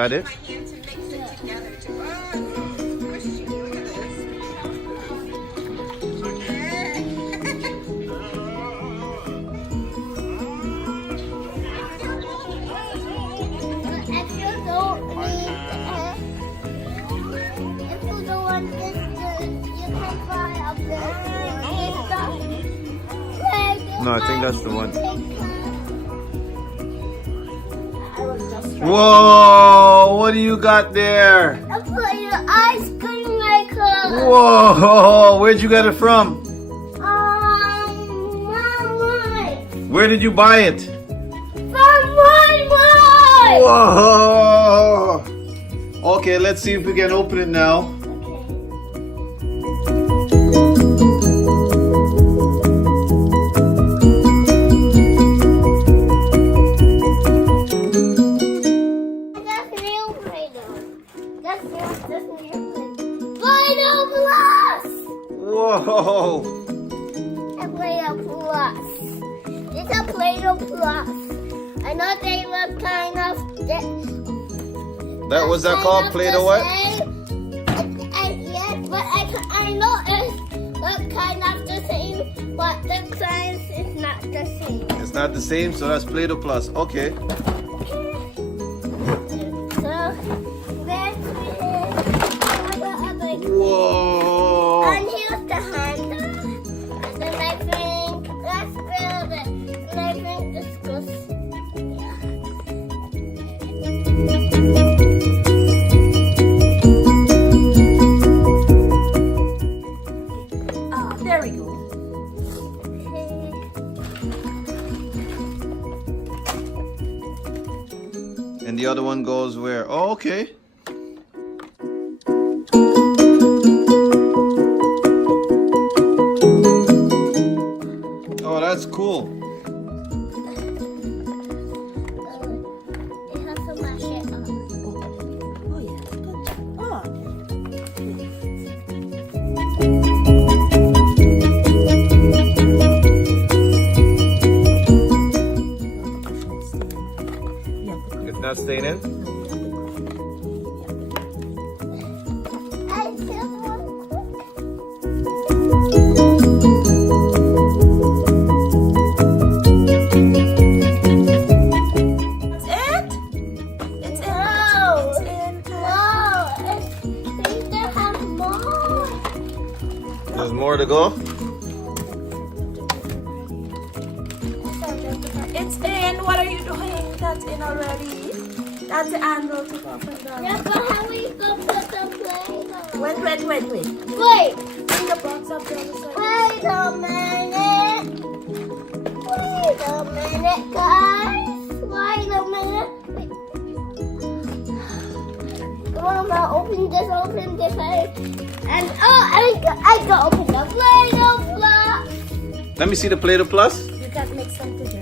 that it? No, I think that's the one. Whoa! What do you got there? I put your ice cream maker. Whoa! Where'd you get it from? Walmart. Where did you buy it? From Walmart. Whoa! Okay, let's see if we can open it now. Play-Doh Plus! Whoa! A Play-Doh Plus. It's a Play-Doh Plus. I know they were kind of... That was that called Play-Doh what? Yes, but I know it's kind of the same, but the size is not the same. It's not the same, so that's Play-Doh Plus. Okay. Whoa! And here's the handle. And then I think let's build it. And I think this goes. Ah, there we go. And the other one goes where? Oh, okay. Oh, that's cool. It has to mash it up. Oh, yeah. Oh. It's not staying in? I just want It's in. No. It's in. No. We still have more. There's more to go? It's in. What are you doing? That's in already. That's the handle to go up and down. Yeah, but how we go put the Play-Doh? Wait. Wait. In the box up the other side. Wait a minute. Wait a minute, guys. Wait a minute. Come on, now open this. And I can open the Play-Doh Plus. Let me see the Play-Doh Plus. You can mix them together.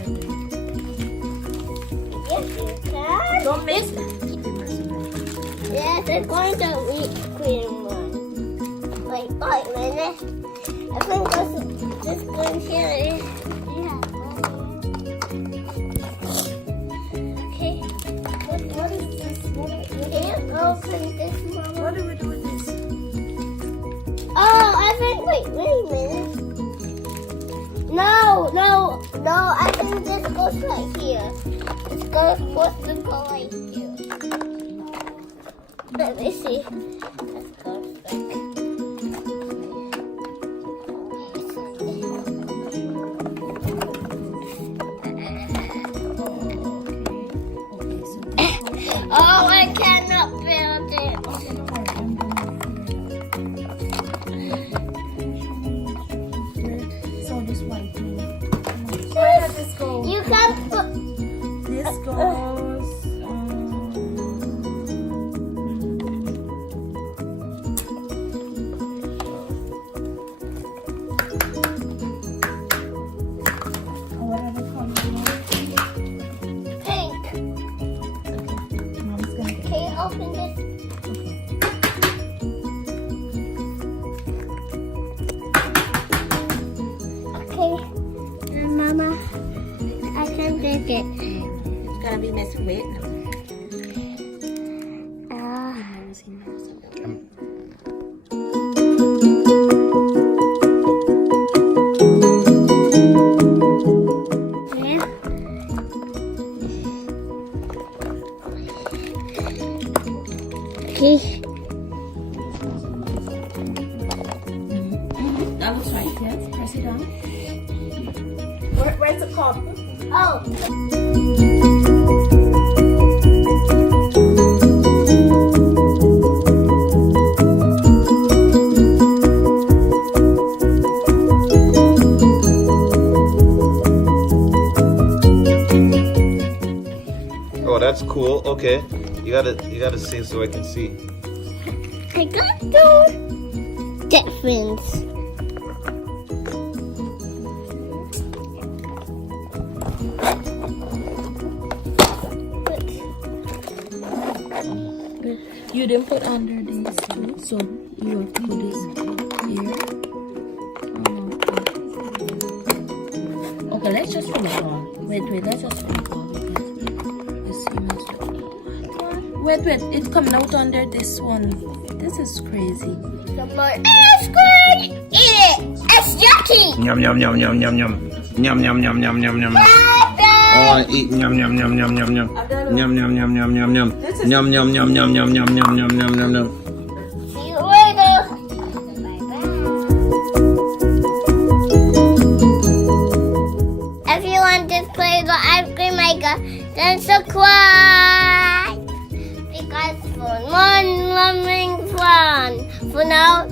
Yes, you can. Don't mix. Yes, I'm going to whipped cream one. Wait a minute. I think this good here. Yeah. Okay. What is this? Can you open this one? What do we do with this? Oh, I think. Wait a minute. No. I think this goes right here. It's supposed to go right here. Let me see. Let's go back. Oh, I cannot build it. So this white thing. Where does this go? You can put. This goes. What are the colors? Pink. Mom's gonna get. Can you open this? Okay. Mama, I can take it. It's gonna be messy wet. in there. Yeah. Okay. That looks right, yes. Press it down. Where's the cup? Oh. Oh, that's cool. Okay, you gotta see so I can see. I got those difference. You didn't put under these two, so you have to put this here. Okay, let's just pull it all. Wait, let's just pull it all. Let's see. Wait, it's coming out under this one. This is crazy. It's good. Eat it. It's yucky. Yum yum yum yum yum yum. Yum yum yum yum yum yum. I wanna eat yum yum yum yum yum yum. Yum yum yum yum yum yum. Yum yum yum yum yum yum yum yum yum yum yum. See you later. If you want to play the ice cream maker, then subscribe. Because for more loving fun. For now,